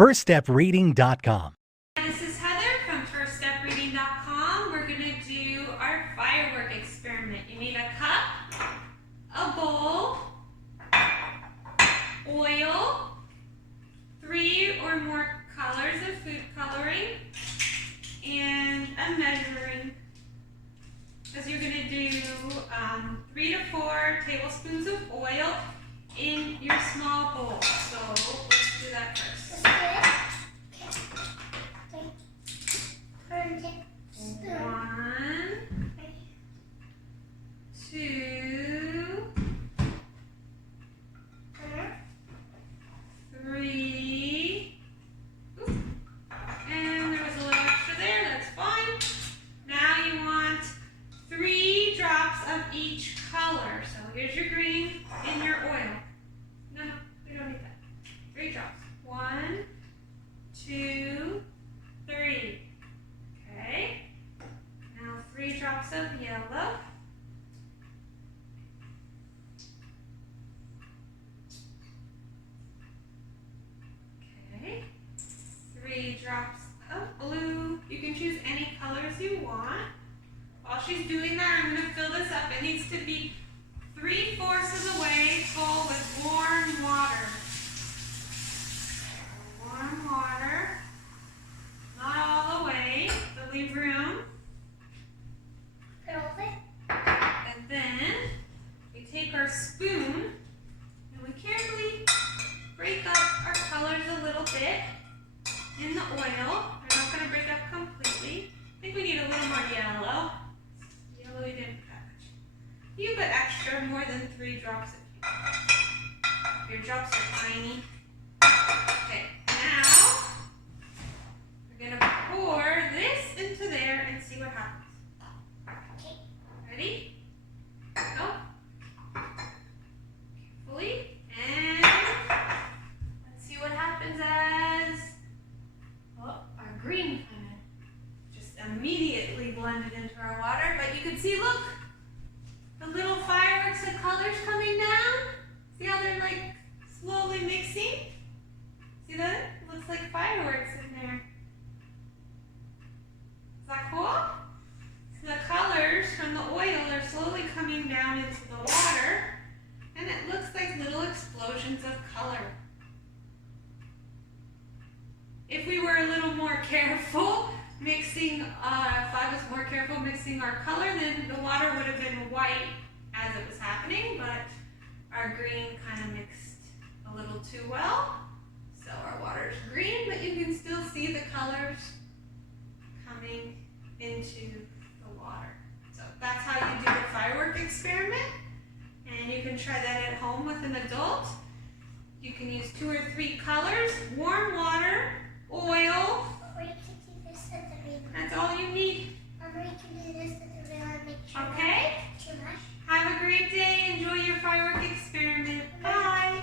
firststepreading.com. This is Heather from firststepreading.com. We're going to do our firework experiment. You need a cup, a bowl, oil, 3 or more colors of food coloring, and a measuring. Because you're going to do 3 to 4 tablespoons of oil in your small bowl. So let's do that first. One, 2, 3. And there was a little extra there, that's fine. Now you want 3 drops of each color. So here's your green in your oil. No, we don't need that. 3 drops. 1, 2, 3. Okay. Now 3 drops of yellow. Okay. 3 drops of blue. You can choose any colors you want. While she's doing that, I'm going to fill this up. It needs to be 3/4 of the way full with warm water. Warm water. Not all the way, but leave room. And then we take our spoon and we carefully break up our colors a little bit in the oil. We're not going to break up completely. I think we need a little more yellow. Yellow we didn't put that much. You put extra, more than 3 drops if your drops are tiny. Okay, now we're going to pour this into there and see what happens. Ready? Go. Carefully. And let's see what happens as our green kind of just immediately blended into our water. But you can see, look, the little fireworks of colors coming down. See how they're like slowly mixing? See that? It looks like fireworks in there. Is that cool? So the colors from the oil are slowly coming down into the water, and it looks like little explosions of color. If we were a little more careful mixing, if I was more careful mixing our color, then the water would have been white as it was happening, but our green kind of mixed a little too well. So our water is green, but you can still see the colors coming into the water. So that's how you do the firework experiment. And you can try that at home with an adult. You can use 2 or 3 colors, warm water, oil. That's all you need. Okay? Have a great day. Enjoy your firework experiment. Bye.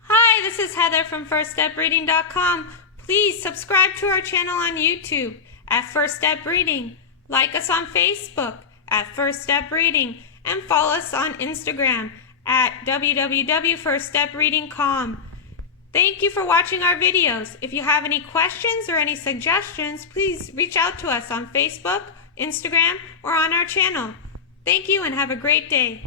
Hi, this is Heather from firststepreading.com. Please subscribe to our channel on YouTube at First Step Reading. Like us on Facebook at First Step Reading. And follow us on Instagram at www.firststepreading.com. Thank you for watching our videos. If you have any questions or any suggestions, please reach out to us on Facebook, Instagram, or on our channel. Thank you and have a great day.